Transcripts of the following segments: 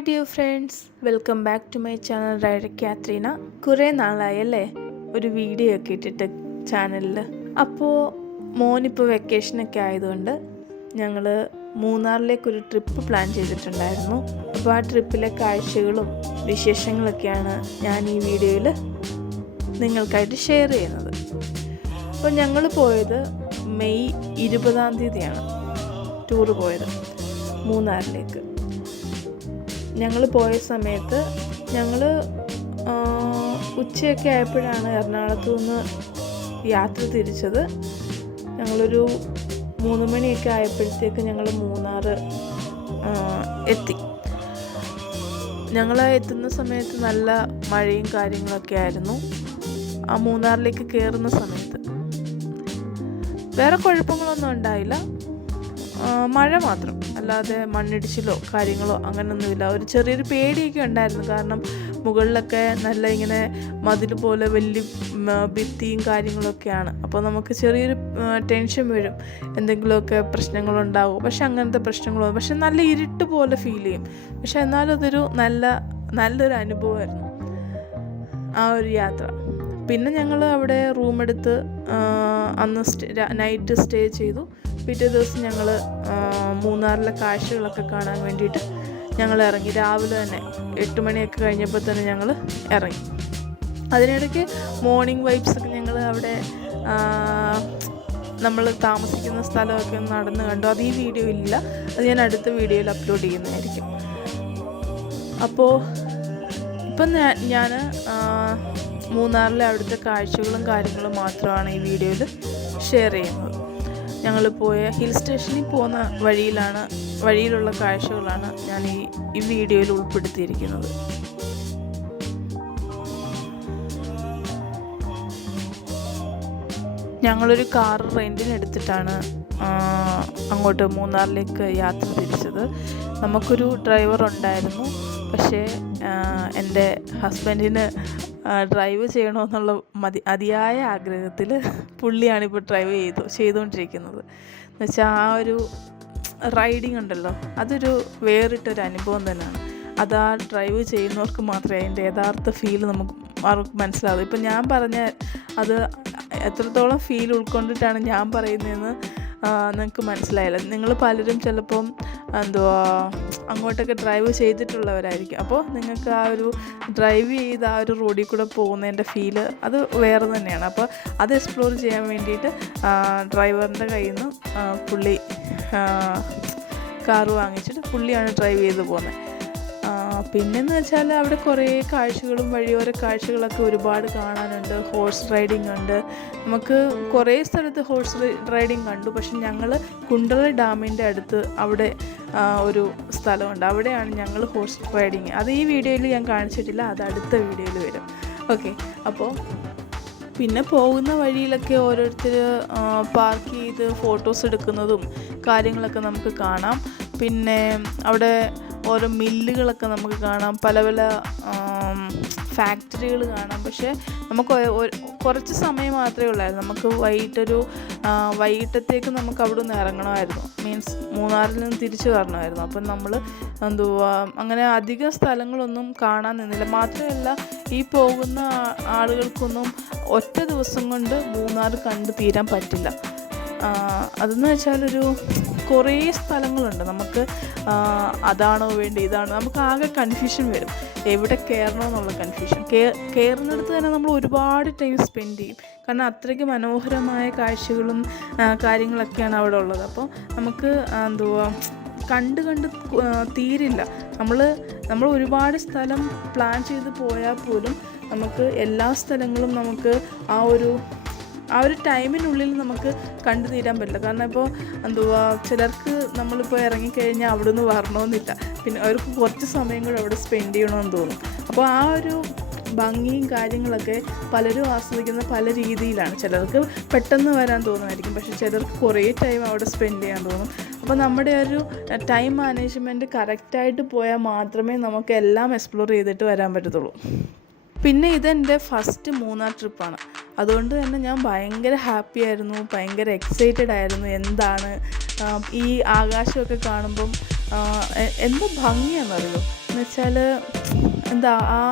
Hi dear friends, welcome back to my channel rider Katrina. കുറേ നാളായല്ലേ ഒരു video ഒക്കെ ഇട്ടിട്ട് ചാനലിൽ. അപ്പോൾ മോനിപ്പോൾ വെക്കേഷനൊക്കെ ആയതുകൊണ്ട് ഞങ്ങൾ മൂന്നാറിലേക്കൊരു ട്രിപ്പ് പ്ലാൻ ചെയ്തിട്ടുണ്ടായിരുന്നു. അപ്പോൾ ആ ട്രിപ്പിലെ കാഴ്ചകളും വിശേഷങ്ങളൊക്കെയാണ് ഞാൻ ഈ വീഡിയോയിൽ നിങ്ങൾക്കായിട്ട് ഷെയർ ചെയ്യുന്നത്. അപ്പോൾ ഞങ്ങൾ പോയത് മെയ് 20-ാം തീയതിയാണ് ടൂറ് പോയത് മൂന്നാറിലേക്ക്. ഞങ്ങൾ പോയ സമയത്ത് ഞങ്ങൾ ഉച്ചയൊക്കെ ആയപ്പോഴാണ് എറണാകുളത്തു നിന്ന് യാത്ര തിരിച്ചത്. ഞങ്ങളൊരു 3 മണിയൊക്കെ ആയപ്പോഴത്തേക്ക് ഞങ്ങൾ മൂന്നാർ എത്തി. ഞങ്ങൾ എത്തുന്ന സമയത്ത് നല്ല മഴയും കാര്യങ്ങളൊക്കെ ആയിരുന്നു. ആ മൂന്നാറിലേക്ക് കയറുന്ന സമയത്ത് വേറെ കുഴപ്പങ്ങളൊന്നും ഉണ്ടായില്ല, മഴ മാത്രം, അല്ലാതെ മണ്ണിടിച്ചിലോ കാര്യങ്ങളോ അങ്ങനെയൊന്നുമില്ല. ഒരു ചെറിയൊരു പേടിയൊക്കെ ഉണ്ടായിരുന്നു, കാരണം മുകളിലൊക്കെ നല്ല ഇങ്ങനെ മതിൽ പോലെ വലിയ ഭിത്തിയും കാര്യങ്ങളൊക്കെയാണ്. അപ്പോൾ നമുക്ക് ചെറിയൊരു ടെൻഷൻ വരും, എന്തെങ്കിലുമൊക്കെ പ്രശ്നങ്ങളുണ്ടാകും. പക്ഷെ അങ്ങനത്തെ പ്രശ്നങ്ങളോ, പക്ഷെ നല്ല ഇരുട്ട് പോലെ ഫീൽ ചെയ്യും. പക്ഷെ എന്നാലും അതൊരു നല്ലൊരു അനുഭവമായിരുന്നു ആ ഒരു യാത്ര. പിന്നെ ഞങ്ങൾ അവിടെ റൂമെടുത്ത് അന്ന് നൈറ്റ് സ്റ്റേ ചെയ്തു. പിറ്റേ ദിവസം ഞങ്ങൾ മൂന്നാറിലെ കാഴ്ചകളൊക്കെ കാണാൻ വേണ്ടിയിട്ട് ഞങ്ങൾ ഇറങ്ങി. രാവിലെ തന്നെ 8 മണിയൊക്കെ കഴിഞ്ഞപ്പോൾ തന്നെ ഞങ്ങൾ ഇറങ്ങി. അതിനിടയ്ക്ക് മോർണിംഗ് വൈബ്സൊക്കെ ഞങ്ങൾ അവിടെ നമ്മൾ താമസിക്കുന്ന സ്ഥലമൊക്കെ ഒന്ന് നടന്ന് കണ്ടു. അത് ഈ വീഡിയോ ഇല്ല, അത് ഞാൻ അടുത്ത വീഡിയോയിൽ അപ്ലോഡ് ചെയ്യുന്നതായിരിക്കും. അപ്പോൾ ഇപ്പം ഞാൻ മൂന്നാറിലെ അവിടുത്തെ കാഴ്ചകളും കാര്യങ്ങളും മാത്രമാണ് ഈ വീഡിയോയിൽ ഷെയർ ചെയ്യുന്നത്. ഞങ്ങൾ പോയ ഹിൽ സ്റ്റേഷനിൽ പോകുന്ന വഴിയിലുള്ള കാഴ്ചകളാണ് ഞാൻ ഈ വീഡിയോയിൽ ഉൾപ്പെടുത്തിയിരിക്കുന്നത്. ഞങ്ങളൊരു കാർ റെൻറ്റിന് എടുത്തിട്ടാണ് അങ്ങോട്ട് മൂന്നാറിലേക്ക് യാത്ര തിരിച്ചത്. നമുക്കൊരു ഡ്രൈവർ ഉണ്ടായിരുന്നു, പക്ഷേ എൻ്റെ ഹസ്ബൻഡിന് ഡ്രൈവ് ചെയ്യണമെന്നുള്ള അതിയായ ആഗ്രഹത്തിൽ പുള്ളിയാണിപ്പോൾ ഡ്രൈവ് ചെയ്തുകൊണ്ടിരിക്കുന്നത്. എന്നുവെച്ചാൽ ആ ഒരു റൈഡിങ് ഉണ്ടല്ലോ, അതൊരു വേറിട്ടൊരു അനുഭവം തന്നെയാണ്. അത് ആ ഡ്രൈവ് ചെയ്യുന്നവർക്ക് മാത്രമേ അതിൻ്റെ യഥാർത്ഥ ഫീൽ അവർക്ക് മനസ്സിലാവും. ഇപ്പം ഞാൻ പറഞ്ഞ അത് എത്രത്തോളം ഫീൽ ഉൾക്കൊണ്ടിട്ടാണ് ഞാൻ പറയുന്നതെന്ന് നിങ്ങൾക്ക് മനസ്സിലായില്ല. നിങ്ങൾ പലരും ചിലപ്പം അങ്ങോട്ടൊക്കെ ഡ്രൈവ് ചെയ്തിട്ടുള്ളവരായിരിക്കും. അപ്പോൾ നിങ്ങൾക്ക് ആ ഒരു ഡ്രൈവ് ചെയ്ത് ആ ഒരു റോഡിൽ കൂടെ പോകുന്നതിൻ്റെ ഫീല് അത് വേറെ തന്നെയാണ്. അപ്പോൾ അത് എക്സ്പ്ലോർ ചെയ്യാൻ വേണ്ടിയിട്ട് ഡ്രൈവറിൻ്റെ കയ്യിൽ നിന്ന് പുള്ളി കാറ് വാങ്ങിച്ചിട്ട് പുള്ളിയാണ് ഡ്രൈവ് ചെയ്ത് പോകുന്നത്. പിന്നെന്ന് വെച്ചാൽ അവിടെ കുറേ കാഴ്ചകളും വഴിയോര കാഴ്ചകളൊക്കെ ഒരുപാട് കാണാനുണ്ട്. ഹോഴ്സ് റൈഡിങ് ഉണ്ട്. നമുക്ക് കുറേ സ്ഥലത്ത് ഹോഴ്സ് റൈഡിങ് കണ്ടു. പക്ഷെ ഞങ്ങൾ കുണ്ടള ഡാമിൻ്റെ അടുത്ത് അവിടെ ഒരു സ്ഥലമുണ്ട്, അവിടെയാണ് ഞങ്ങൾ ഹോഴ്സ് റൈഡിങ്. അത് ഈ വീഡിയോയിൽ ഞാൻ കാണിച്ചിട്ടില്ല, അത് അടുത്ത വീഡിയോയിൽ വരും. ഓക്കെ, അപ്പോൾ പിന്നെ പോകുന്ന വഴിയിലൊക്കെ ഓരോരുത്തർ പാർക്ക് ചെയ്ത് ഫോട്ടോസ് എടുക്കുന്നതും കാര്യങ്ങളൊക്കെ നമുക്ക് കാണാം. പിന്നെ അവിടെ ഓരോ മില്ലുകളൊക്കെ നമുക്ക് കാണാം, പല പല ഫാക്ടറികൾ കാണാം. പക്ഷേ നമുക്ക് കുറച്ച് സമയം മാത്രമേ ഉള്ളായിരുന്നു. നമുക്ക് വൈകിട്ടത്തേക്ക് നമുക്ക് അവിടെ നിന്ന് ഇറങ്ങണമായിരുന്നു. മീൻസ് മൂന്നാറിൽ നിന്ന് തിരിച്ചു വരണമായിരുന്നു. അപ്പം നമ്മൾ അങ്ങനെ അധികം സ്ഥലങ്ങളൊന്നും കാണാൻ നിന്നില്ല. മാത്രമല്ല, ഈ പോകുന്ന ആളുകൾക്കൊന്നും ഒറ്റ ദിവസം കൊണ്ട് മൂന്നാർ കണ്ടു തീരാൻ പറ്റില്ല. അതെന്ന് വെച്ചാലൊരു കുറേ സ്ഥലങ്ങളുണ്ട്. നമുക്ക് അതാണോ വേണ്ടി ഇതാണോ, നമുക്ക് ആകെ കൺഫ്യൂഷൻ വരും, എവിടെ കയറണമെന്നുള്ള കൺഫ്യൂഷൻ. കയറുന്നിടത്ത് തന്നെ നമ്മൾ ഒരുപാട് ടൈം സ്പെൻഡ് ചെയ്യും, കാരണം അത്രയ്ക്ക് മനോഹരമായ കാഴ്ചകളും കാര്യങ്ങളൊക്കെയാണ് അവിടെ ഉള്ളത്. അപ്പോൾ നമുക്ക് കണ്ട് തീരില്ല. നമ്മൾ ഒരുപാട് സ്ഥലം പ്ലാൻ ചെയ്ത് പോയാൽ പോലും നമുക്ക് എല്ലാ സ്ഥലങ്ങളും നമുക്ക് ആ ഒരു ടൈമിനുള്ളിൽ നമുക്ക് കണ്ടു തീരാൻ പറ്റില്ല. കാരണം ഇപ്പോൾ ചിലർക്ക് നമ്മളിപ്പോൾ ഇറങ്ങിക്കഴിഞ്ഞാൽ അവിടെ നിന്ന് വരണമെന്നില്ല, പിന്നെ അവർക്ക് കുറച്ച് സമയം കൂടെ അവിടെ സ്പെൻഡ് ചെയ്യണമെന്ന് തോന്നും. അപ്പോൾ ആ ഒരു ഭംഗിയും കാര്യങ്ങളൊക്കെ പലരും ആസ്വദിക്കുന്ന പല രീതിയിലാണ്. ചിലർക്ക് പെട്ടെന്ന് വരാൻ തോന്നുമായിരിക്കും, പക്ഷെ ചിലർക്ക് കുറേ ടൈം അവിടെ സ്പെൻഡ് ചെയ്യാൻ തോന്നും. അപ്പോൾ നമ്മുടെ ഒരു ടൈം മാനേജ്മെൻറ്റ് കറക്റ്റായിട്ട് പോയാൽ മാത്രമേ നമുക്ക് എല്ലാം എക്സ്പ്ലോർ ചെയ്തിട്ട് വരാൻ പറ്റത്തുള്ളൂ. പിന്നെ ഇതെൻ്റെ ഫസ്റ്റ് മൂന്നാർ ട്രിപ്പാണ്. അതുകൊണ്ട് തന്നെ ഞാൻ ഭയങ്കര ഹാപ്പി ആയിരുന്നു, ഭയങ്കര എക്സൈറ്റഡ് ആയിരുന്നു. എന്താണ് ഈ ആകാശമൊക്കെ കാണുമ്പം എന്ത് ഭംഗിയാണെന്നറിയോ. എന്നുവെച്ചാൽ എന്താ ആ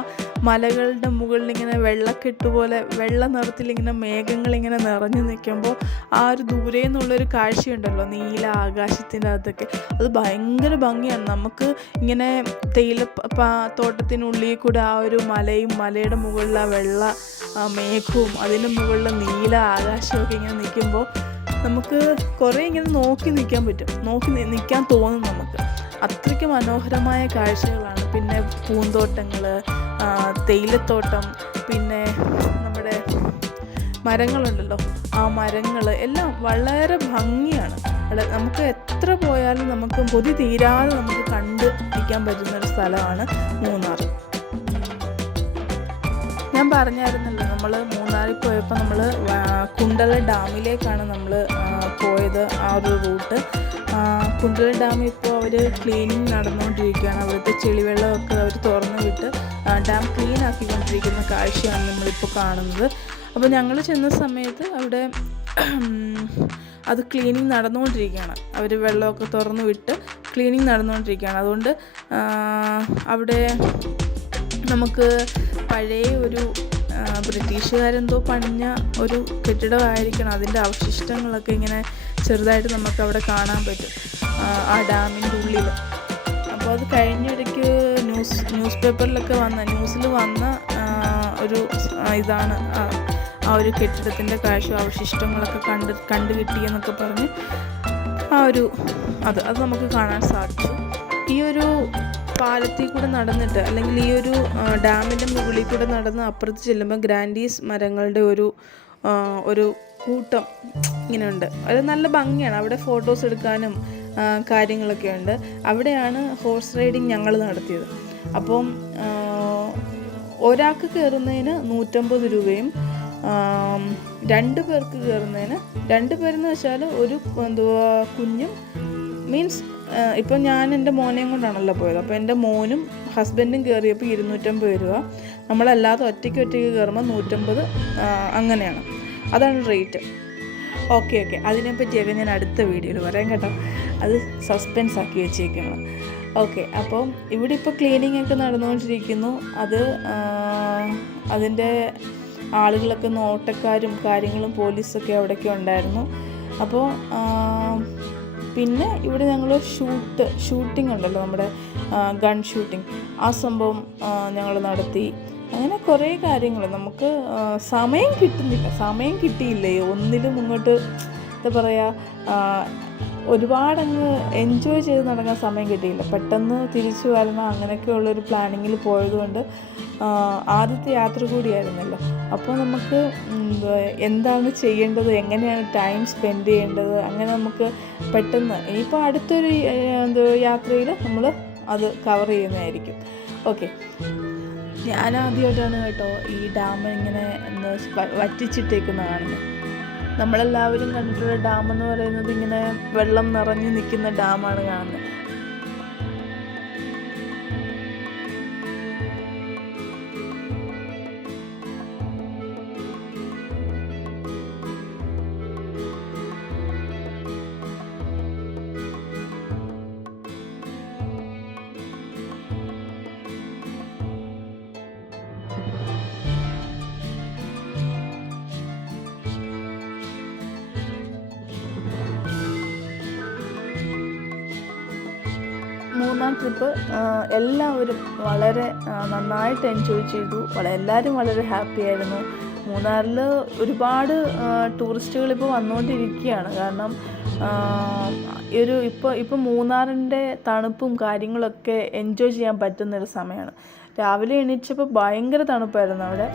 മലകളുടെ മുകളിൽ ഇങ്ങനെ വെള്ളക്കെട്ട് പോലെ വെള്ള നിറത്തിലിങ്ങനെ മേഘങ്ങളിങ്ങനെ നിറഞ്ഞു നിൽക്കുമ്പോൾ ആ ഒരു ദൂരെ നിന്നുള്ളൊരു കാഴ്ചയുണ്ടല്ലോ, നീല ആകാശത്തിൻ്റെ അകത്തൊക്കെ, അത് ഭയങ്കര ഭംഗിയാണ്. നമുക്ക് ഇങ്ങനെ തോട്ടത്തിനുള്ളിൽ കൂടെ ആ ഒരു മലയും മലയുടെ മുകളിൽ ആ വെള്ള മേഘവും അതിൻ്റെ മുകളിൽ നീല ആകാശമൊക്കെ ഇങ്ങനെ നിൽക്കുമ്പോൾ നമുക്ക് കുറേ ഇങ്ങനെ നോക്കി നിൽക്കാൻ പറ്റും, നോക്കി നിൽക്കാൻ തോന്നും നമുക്ക്. അത്രയ്ക്ക് മനോഹരമായ കാഴ്ചകളാണ്. പിന്നെ പൂന്തോട്ടങ്ങൾ, തേയിലത്തോട്ടം, പിന്നെ നമ്മുടെ മരങ്ങളുണ്ടല്ലോ, ആ മരങ്ങൾ എല്ലാം വളരെ ഭംഗിയാണ്. നമുക്ക് എത്ര പോയാലും നമുക്ക് കൊതി തീരാതെ നമുക്ക് കണ്ട് നിൽക്കാൻ പറ്റുന്നൊരു സ്ഥലമാണ് മൂന്നാർ. ഞാൻ പറഞ്ഞായിരുന്നല്ലോ, നമ്മൾ മൂന്നാറിൽ പോയപ്പോൾ നമ്മൾ കുണ്ടള ഡാമിലേക്കാണ് നമ്മൾ പോയത്. ആ ഒരു റൂട്ട് കുണ്ടള ഡാം ഇപ്പോൾ അവർ ക്ലീനിങ് നടന്നുകൊണ്ടിരിക്കുകയാണ്. അവിടുത്തെ ചെളിവെള്ളമൊക്കെ അവർ തുറന്നു വിട്ട് ഡാം ക്ലീൻ ആക്കിക്കൊണ്ടിരിക്കുന്ന കാഴ്ചയാണ് നമ്മളിപ്പോൾ കാണുന്നത്. അപ്പോൾ ഞങ്ങൾ ചെന്ന സമയത്ത് അവിടെ അത് ക്ലീനിങ് നടന്നുകൊണ്ടിരിക്കുകയാണ്. അവർ വെള്ളമൊക്കെ തുറന്നു വിട്ട് ക്ലീനിങ് നടന്നുകൊണ്ടിരിക്കുകയാണ്. അതുകൊണ്ട് അവിടെ നമുക്ക് പഴയ ഒരു ബ്രിട്ടീഷുകാരെന്തോ പണിഞ്ഞ ഒരു കെട്ടിടമായിരിക്കണം. അതിൻ്റെ അവശിഷ്ടങ്ങളൊക്കെ ഇങ്ങനെ ചെറുതായിട്ട് നമുക്ക് അവിടെ കാണാൻ പറ്റും ആ ഡാമിൻ്റെ ഉള്ളിൽ. അപ്പോൾ അത് കഴിഞ്ഞിടയ്ക്ക് ന്യൂസ് പേപ്പറിലൊക്കെ ന്യൂസിൽ വന്ന ഒരു ഇതാണ് ആ ഒരു കെട്ടിടത്തിൻ്റെ കാഴ്ച, അവശിഷ്ടങ്ങളൊക്കെ കണ്ടു കിട്ടിയെന്നൊക്കെ പറഞ്ഞ് ആ ഒരു അത് നമുക്ക് കാണാൻ സാധിച്ചു. ഈ ഒരു പാലത്തിൽ കൂടെ നടന്നിട്ട്, അല്ലെങ്കിൽ ഈ ഒരു ഡാമിൻ്റെ മുകളിൽ കൂടെ നടന്ന് അപ്പുറത്ത് ചെല്ലുമ്പോൾ ഗ്രാൻഡീസ് മരങ്ങളുടെ ഒരു കൂട്ടം ഇങ്ങനെ ഉണ്ട്. അത് നല്ല ഭംഗിയാണ്. അവിടെ ഫോട്ടോസ് എടുക്കാനും കാര്യങ്ങളൊക്കെ ഉണ്ട്. അവിടെയാണ് ഹോഴ്സ് റൈഡിങ് ഞങ്ങൾ നടത്തിയത്. അപ്പം ഒരാൾക്ക് കയറുന്നതിന് 150 രൂപയും 2 പേർക്ക് കയറുന്നതിന്, 2 പേരെന്ന് വെച്ചാൽ ഒരു കുഞ്ഞും മീൻസ് ഇപ്പം ഞാൻ എൻ്റെ മോനെയും കൊണ്ടാണല്ലോ പോയത്. അപ്പോൾ എൻ്റെ മോനും ഹസ്ബൻഡും കയറിയപ്പോൾ 250 രൂപ. നമ്മളല്ലാതെ ഒറ്റയ്ക്ക് കയറുമ്പോൾ 150, അങ്ങനെയാണ്. അതാണ് റേറ്റ്. ഓക്കെ അതിനെപ്പറ്റിയൊക്കെ ഞാൻ അടുത്ത വീഡിയോയിൽ പറയാം കേട്ടോ. അത് സസ്പെൻസ് ആക്കി വെച്ചേക്കണം. ഓക്കെ, അപ്പോൾ ഇവിടെ ഇപ്പോൾ ക്ലീനിങ് ഒക്കെ നടന്നുകൊണ്ടിരിക്കുന്നു. അതിൻ്റെ ആളുകളൊക്കെ, നോട്ടക്കാരും കാര്യങ്ങളും പോലീസൊക്കെ അവിടെയൊക്കെ ഉണ്ടായിരുന്നു. അപ്പോൾ പിന്നെ ഇവിടെ ഞങ്ങൾ ഷൂട്ടിംഗ് ഉണ്ടല്ലോ, നമ്മുടെ ഗൺ ഷൂട്ടിംഗ്, ആ സംഭവം ഞങ്ങൾ നടത്തി. അങ്ങനെ കുറേ കാര്യങ്ങൾ. നമുക്ക് സമയം കിട്ടിയില്ലേ ഒന്നിലും ഇങ്ങോട്ട് എന്താ പറയുക, ഒരുപാടങ്ങ് എൻജോയ് ചെയ്ത് നടക്കാൻ സമയം കിട്ടിയില്ല. പെട്ടെന്ന് തിരിച്ചു വരണം അങ്ങനെയൊക്കെയുള്ളൊരു പ്ലാനിങ്ങിൽ പോയതുകൊണ്ട് ആദ്യത്തെ യാത്ര കൂടിയായിരുന്നല്ലോ. അപ്പോൾ നമുക്ക് എന്താണ് ചെയ്യേണ്ടത്, എങ്ങനെയാണ് ടൈം സ്പെൻഡ് ചെയ്യേണ്ടത്, അങ്ങനെ നമുക്ക് പെട്ടെന്ന് ഇനിയിപ്പോൾ അടുത്തൊരു യാത്രയിൽ നമ്മൾ അത് കവർ ചെയ്യുന്നതായിരിക്കും. ഓക്കെ, ഞാൻ ആദ്യമായിട്ടാണ് കേട്ടോ ഈ ഡാം ഇങ്ങനെ വറ്റിച്ചിട്ടേക്കുന്ന കാണുന്നത്. നമ്മളെല്ലാവരും കണ്ടിട്ടുള്ള ഡാം എന്ന് പറയുന്നത് ഇങ്ങനെ വെള്ളം നിറഞ്ഞു നിൽക്കുന്ന ഡാമാണ് കാണുന്നത്. മൂന്നാം ട്രിപ്പ് എല്ലാവരും വളരെ നന്നായിട്ട് എൻജോയ് ചെയ്തു. എല്ലാവരും വളരെ ഹാപ്പി ആയിരുന്നു. മൂന്നാറിൽ ഒരുപാട് ടൂറിസ്റ്റുകൾ ഇപ്പോൾ വന്നുകൊണ്ടിരിക്കുകയാണ്. കാരണം ഇപ്പോൾ മൂന്നാറിൻ്റെ തണുപ്പും കാര്യങ്ങളൊക്കെ എൻജോയ് ചെയ്യാൻ പറ്റുന്നൊരു സമയമാണ്. രാവിലെ എണീച്ചപ്പോൾ ഭയങ്കര തണുപ്പായിരുന്നു അവിടെ.